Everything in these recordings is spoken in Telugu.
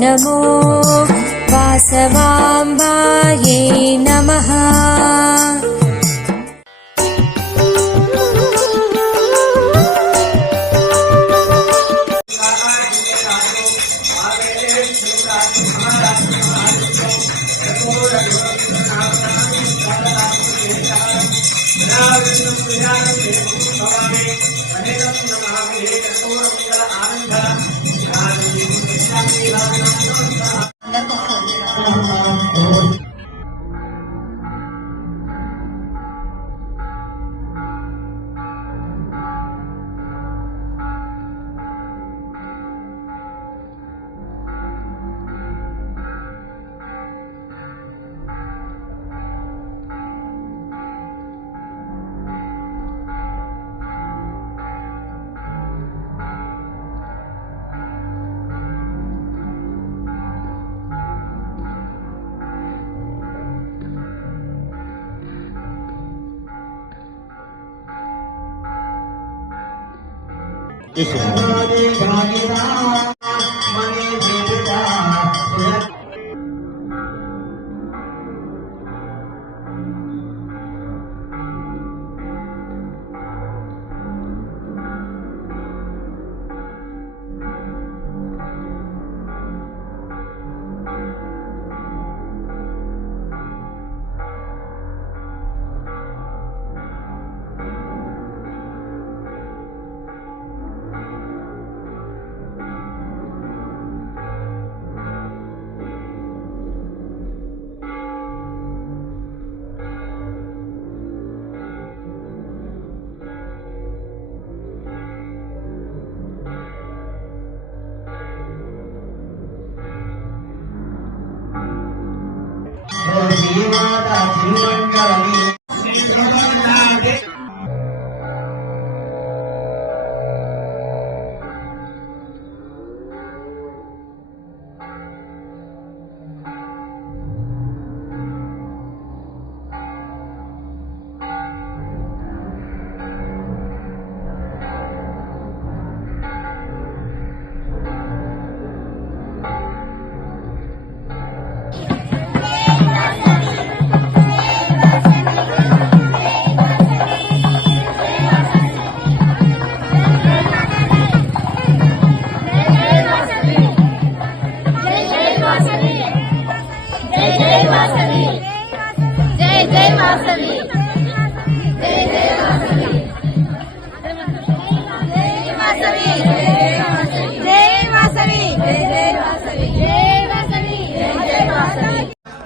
नमो वासवाम्बायै नमः।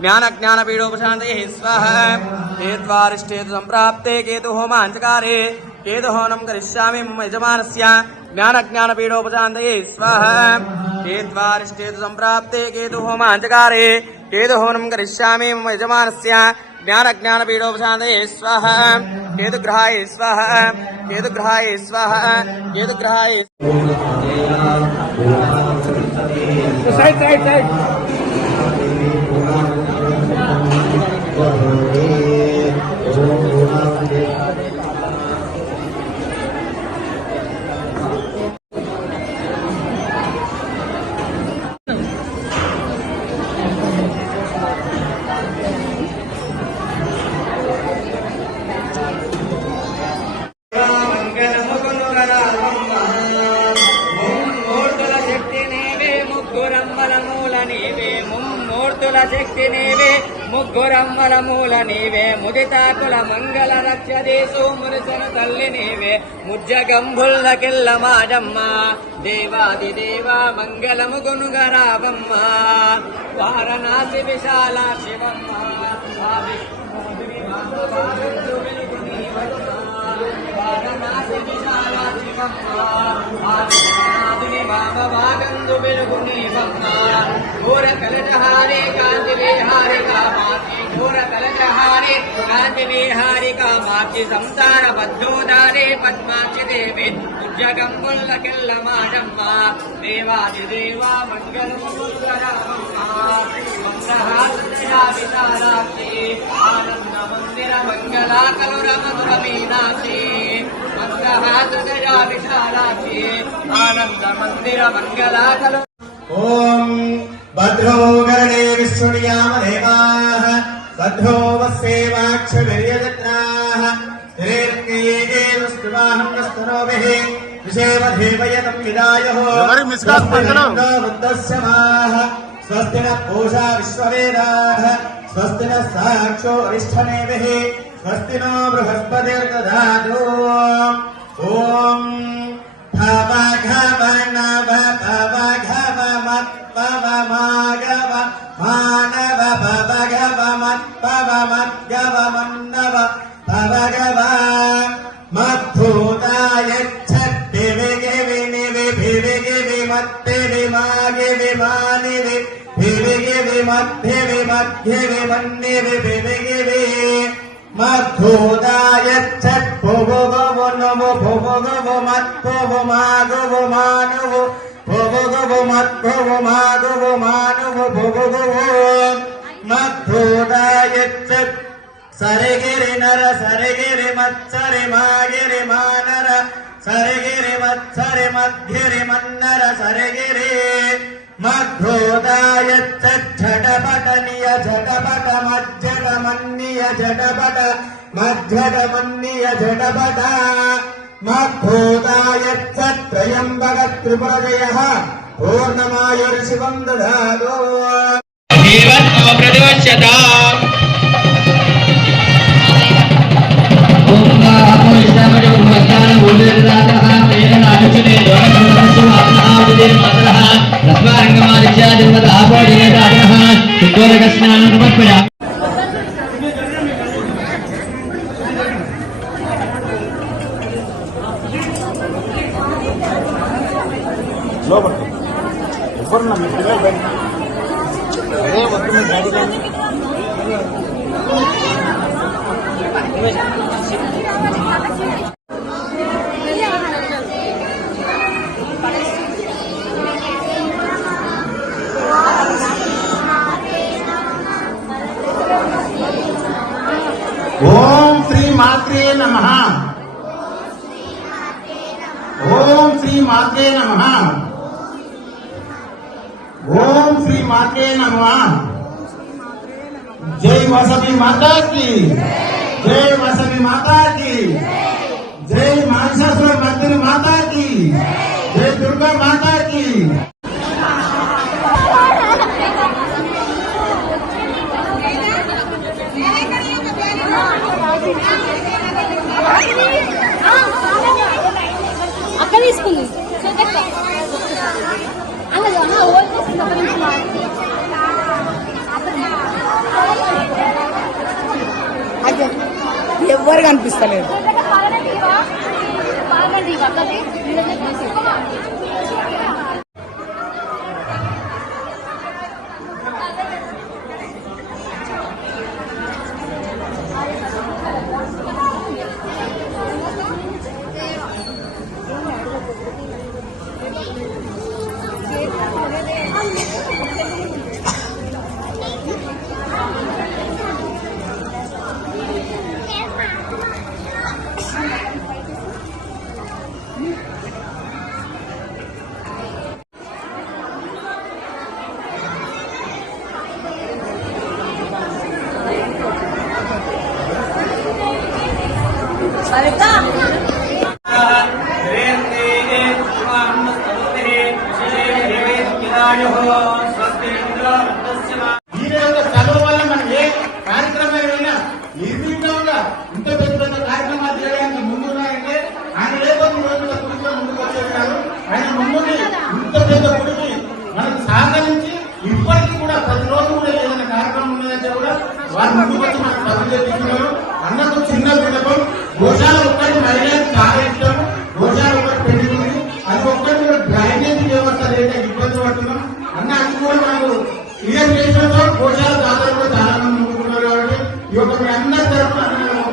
ज्ञान ज्ञान पीडोपशांते स्वाहा हेत्वारिष्ठेतु संप्राप्ते केतु होमांचकारे केतु होनं करिष्यामि मम यजमानस्य ज्ञान ज्ञान पीडोपशांते स्वाहा हेत्वारिष्ठेतु संप्राप्ते केतु होमांचकारे केतु होनं करिष्यामि मम यजमानस्य ज्ञान ज्ञान पीडोपशांते स्वाहा केतु ग्रहाय स्वाहा केतु ग्रहाय स्वाहा केतु ग्रहाय साइड साइड साइड శక్తి నీవే ముగ్గురమ్మల మూల నీవే ముదితాకుల మంగళ రక్ష దేశో మురిసన తల్లి నీవే ముజ్జగంబుల్లకెల్ల మాజమ్మ దేవాది దేవా మంగళము గునుగరావమ్మ వారణాసి విశాల శివమ్మ వారణాసి విశాల శివమ్మ భాగందు వెలుగుని ఘోర కలజహారే కాంతి విహారికా మాతి ఘోర కలజహారే కాంతి విహారికా మాతి సంసార బద్ధోదారే పద్మాక్షి దేవి ఉజ్జగంబుల్లకెల్ల మాడమ్మ దేవాది దేవా మంగళము విశాలాక్షి ఆనంద మందిర మంగళా కలురమధుర మీనాక్షి మందహాసృజయా విశాలాక్షి ఆనంద మందిర మంగళా కలు ఓం भद्रो गरणे विष्णुयामदेवाः भद्रो वस्येवाक्षवीर्यजत्राः स्थिरेर्गेस्तुवाहंस्तनोभिः विषेमधेवयतं विदायुः बुद्धस्य माः स्वस्ति नः पूषा विश्ववेदाः स्वस्ति नः साक्षो अरिष्ठनेभिः स्वस्ति नो बृहस्पतिर्दधातु ॐ भवघवनव भवघवमत्पवमागव मानव भवघवमत्पवमद्गवमन्नव भवघव मद्धूतायच्छद्दिविगिविनिविभिविगिविमत्तिविमागिविमानिवि भिविगिविमद्भिविमध्यविमन्निविभिविगिवि मद्धूतायच्छद्भुवुगवुनुवु भुवुगवुमत्भुवुमागवुमानुवु भुवुगवुमद्भुवुमागवुमानुवु भुवुगवु मद्धूतायच्छद् सरिगिरि नर सरिगिरि मत्सरि मागिरि मानर सरिगिरि मत्सरि मध्यरि मन्नर सरिगिरि मद्धूतायच्छड्झटपटनिय झटपट मज्झटमन्निय झटपट मज्झटमन्निय झटपट मद्धूतायच्छत्रयम्बकत्रिपुरजयः पूर्णमायुर्शिवं दधातु देवत्नो प्रतिवश्यताम् ఓం శ్రీ మాత్రే నమః ఓం శ్రీ మాత్రే నమః ఓం శ్రీ మాత్రే నమః జై వాసవి మాతా కి జై వాసవి మాతా కి జై మహిషాసుర మర్దిని మాతా కి జై దుర్గా మాతా కి అక్కడ తీసుకుంది ఎవ్వరు కనిపిస్తలేదు చదువు వల్ల మనం ఏ కార్యక్రమమైనా నిర్భీతంగా ఇంత పెద్ద పెద్ద కార్యక్రమాలు చేయడానికి ముందున్నారంటే ఆయన లేకపోతే రోజుల గుడిలో ముందుకు వచ్చేసారు. ఆయన ముందుని ఇంత పెద్ద గుడికి మనకు సహకరించి ఇప్పటికీ కూడా ప్రతిరోజు కూడా ఏదైనా కార్యక్రమం ఉన్నదంటే కూడా వారు ముందుకు వచ్చి మనకు పనులు చేస్తున్నారు. అన్నకు చిన్న విన్నపం, గోశాల ఒక్కటి మహిళలకు చాలా ఇష్టం, గోశాల ఒకటి పెళ్లి, అది ఒక్కటి కూడా డ్రైనేజ్ వ్యవస్థ లేదా ఇబ్బంది పడుతున్నాం అన్న. అది కూడా మనకు క్లియర్ చేసినతో గోశాల దాదాపు కూడా చాలా మంది ముందుకున్నారు. కాబట్టి ఈ యొక్క మీ అందరి తరఫున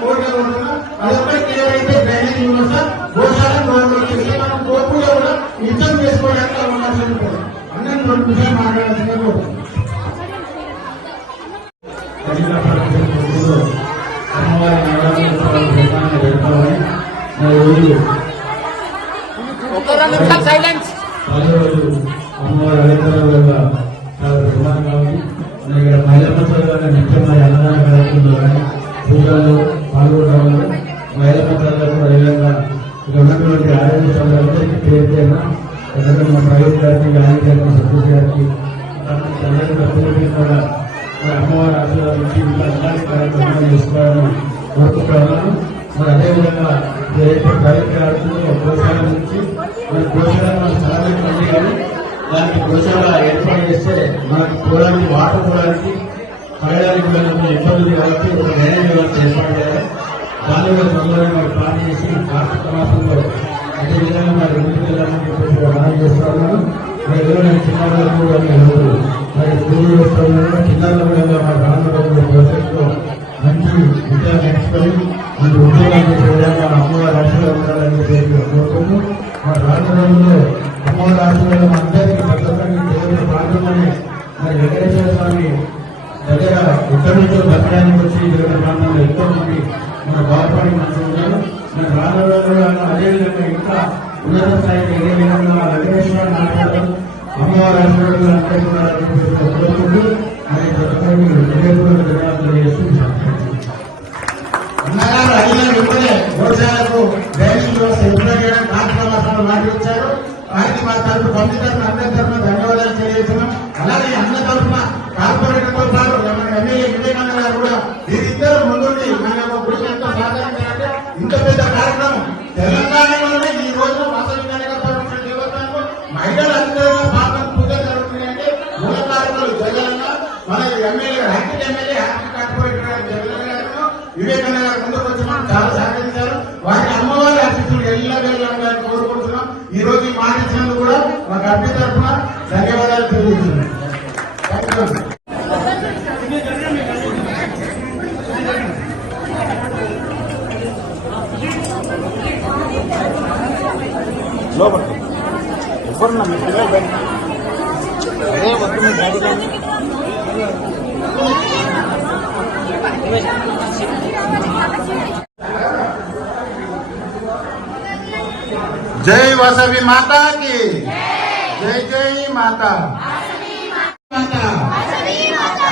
కోరికలు ఉంటున్నాం. అదొక్కటి క్లియర్ అయితే డ్రైనేజ్ వ్యవస్థ గోశాల గవర్నమెంట్ చేసి మనం కోర్టులో కూడా యుద్ధం చేసుకోవడానికి అవకాశం ఉంటుంది. అందరినీ 2 నిమిషాలు మాట్లాడాల్సిందిగా కోరుతున్నాం. ఒక 2 నిమిషాలు సైలెన్స్. అమ్మవారి అలంకారం వల్ల చాలా అదేవిధంగా నిత్యమైన అన్నదాన కార్యక్రమంలో కానీ పూజల్లో పాల్గొనడంలో మహిళా తల్లులకు అదేవిధంగా ఇక్కడ ఉన్నటువంటి ఆరోగ్య సభ్యులందరికీ పేరు పేరున మా ప్రైవేట్ గారికి ఆయన గారికి సతీష్ గారికి అందరికీ కూడా అమ్మవారి ఆశీర్వాదం నుంచి ఇంకా అన్నదాన కార్యక్రమాలు చేసుకోవాలని కోరుకుంటున్నాను. మరి అదేవిధంగా ఏదైతే ప్రైవేట్ ఆడుతుందో గోశాల నుంచి మరి గోశాల మనకు చాలా మంది కానీ దానికి గోశాల ఏర్పాటు చేస్తే మనకు పోవడానికి వాటర్ పోవడానికి పడడానికి మనకు ఇబ్బంది కాబట్టి ఒక డ్రైనేజ్ వ్యవస్థ ఏర్పాటు చేయాలి. దాన్ని కూడా తొందరగా మరి ప్లాన్ చేసి కార్తీక మాసంలో అదేవిధంగా మరి ముందుకు వెళ్ళాలని చెప్పేసి మనం చేస్తా ఉన్నాను. మరి ఎవరైనా చిన్నారులకు మరి పూజ చేస్తున్నా చిన్నారులు కూడా మా రానున్న భవిష్యత్తులో మంచి విద్య నేర్చుకొని మంచి ఉద్యోగాలు చేసే విధంగా అమ్మవారి ఆశీర్వాదం ఉండాలని చెప్పేసి కోరుకుంటూ మా రానున్న అమ్మవారి ఆశీర్వాదం అందరికీ ప్రతి ఒక్కరికి దేవుడి ప్రాంతంలోనే మరి వెంకటేశ్వర స్వామి దగ్గర ఎక్కడి నుంచో దర్శనానికి వచ్చి జరిగిన ప్రాంతంలో ఎంతో మంది మన బాధపడి మంచి ఉన్నారు. మన రానున్న అదేవిధంగా ఇంకా ఉన్నత స్థాయికి ఏ విధంగా వెంకటేశ్వర నాటకాలు అమ్మవారి ఆశీర్వాదాలు అందరికీ ఉండాలని చెప్పేసి కోరుకుంటూ మరి ప్రతి ఒక్కరికి హృదయపూర్వక ధన్యవాదాలు తెలియజేస్తూ అన్నగారు అడిగిన వెంటనే గోశాలకు డ్రైనేజ్ వ్యవస్థ ఎప్పుడో చేయడం కార్తీక మాసంలో మాట ఇచ్చారు. వారికి మా తరఫు పంపిణీ తరఫున అందరి తరఫున ధన్యవాదాలు తెలియజేస్తున్నాం. అలాగే అన్న తరఫున కార్పొరేటర్తో పాటు మన ఎమ్మెల్యే వివేకానంద గారు కూడా వీరిద్దరు ముందుండి మన యొక్క గుడికి ఎంతో సహకరించారంటే ఇంత పెద్ద కార్యక్రమం తెలంగాణలోనే ఈ రోజున వాసవిజ్ఞాన దేవస్థానంలో మహిళలు అధికంగా పాపం పూజలు జరుగుతున్నాయంటే మూల కార్యక్రమాలు జరగాలన్నా మన MLA happy MLA happy corporator Jagan గారు వివేకానంద గారు ముందుకు వచ్చి మనం చాలా సహకరించారు. వారికి అమ్మవారి అతిథులు ఎల్ల వేళ కోరుకుంటున్నాం. ఈ రోజు ఈ మాట ఇచ్చినందుకు కూడా మాకు అభ్య తరఫున ధన్యవాదాలు తెలియజేస్తున్నాం. జై వాసవి మాతా కి జై జై మాతా.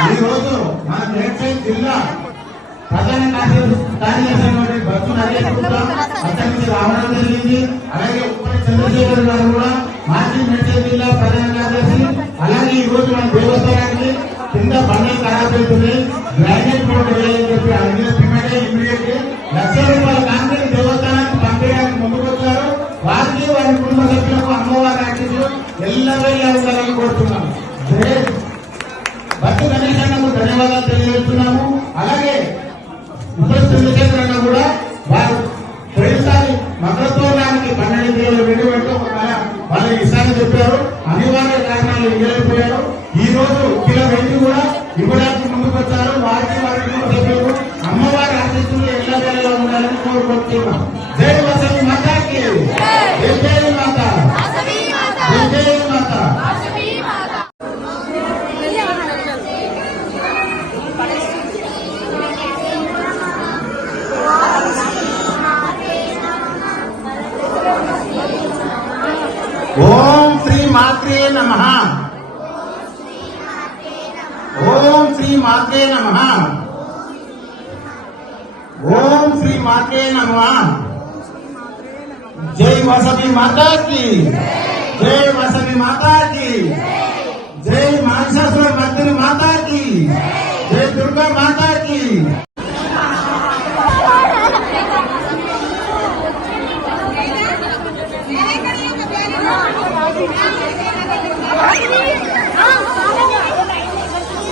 ఈ రోజు మన మేడ్చల్ జిల్లా ప్రధాన కార్యదర్శి బస్సు నరేసుకుంటాం అక్కడి నుంచి రావడం జరిగింది. అలాగే ఉప్పటి చంద్రశేఖర్ గారు కూడా మాజీ మేడ్చల్ జిల్లా ప్రధాన కార్యదర్శి. అలాగే ఈ రోజు మన దేవస్థానానికి కింద బండలు ఖరాబ్ అవుతుంది, గ్రానైట్ రోడ్ వేయాలని చెప్పి అడిగిన ఇమీడియట్ ₹1,00,000 కాంగ్రెస్ దేవస్థానానికి పంపించడానికి ముందుకు వచ్చారు. వారికి వారి కుటుంబ సభ్యులకు అమ్మవారి ఆశీస్సులు ఎల్లవేళ ఉండాలని కోరుతున్నాము. భక్తి గణేశానికి ధన్యవాదాలు తెలియజేస్తున్నాము. అలాగే ఉప్పటి చంద్రశేఖర్ కూడా వారు పోయినసారి మకరతోరణానికి 12 కిలోల వెండి పెట్టి వాళ్ళకి ఇస్తానని చెప్పారు. అనివార్య కారణాలు ఇవ్వలేకపోయారు. ఈ రోజు కిలో వెండి కూడా ఇవ్వడానికి ముందుకు వచ్చారు. వారికి వారి కుటుంబ సభ్యులు అమ్మవారి ఆశీస్సులు ఎల్ల వేళలో ఉండాలని కోరుకుంటున్నాం. జై వసవి మాతాకి జై జై మాత జై జై మాత. ఓం శ్రీ మాత్రే నమః. ఓం శ్రీ మాత్రే నమః. ఓం శ్రీ మాత్రే నమః. జై వసవి మాతా కి జై వసవి మాతా కి జై మహిషాసుర మర్దిని మాతా కి జై దుర్గా మాతా కి.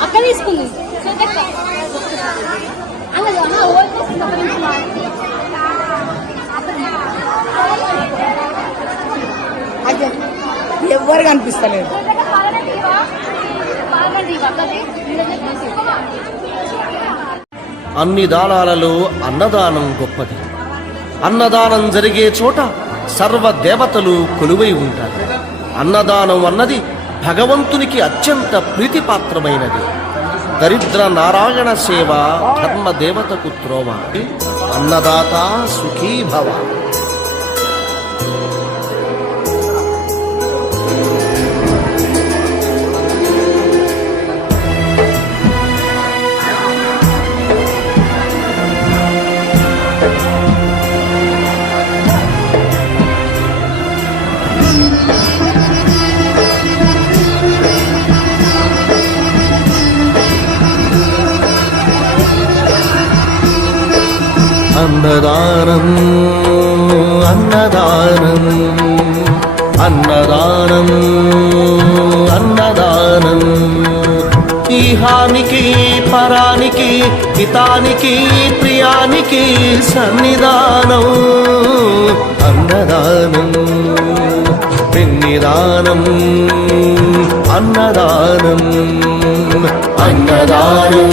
అక్క తీసుకుంది ఎవ్వరు కనిపిస్తలేదు. అన్ని దానాలలో అన్నదానం గొప్పది. అన్నదానం జరిగే చోట సర్వ దేవతలు కొలువై ఉంటారు. అన్నదానం అన్నది భగవంతునికి అత్యంత ప్రీతిపాత్రమైనది. దరిద్ర నారాయణ సేవ ధర్మ దేవతకు త్రోవ. అన్నదాత సుఖీ భవ. అన్నదానం అన్నదానం అన్నదానం అన్నదానం ఈహానికి పరానికి హితానికి ప్రియానికి సన్నిధానం అన్నదానం పిన్నిదానం అన్నదానం అన్నదానం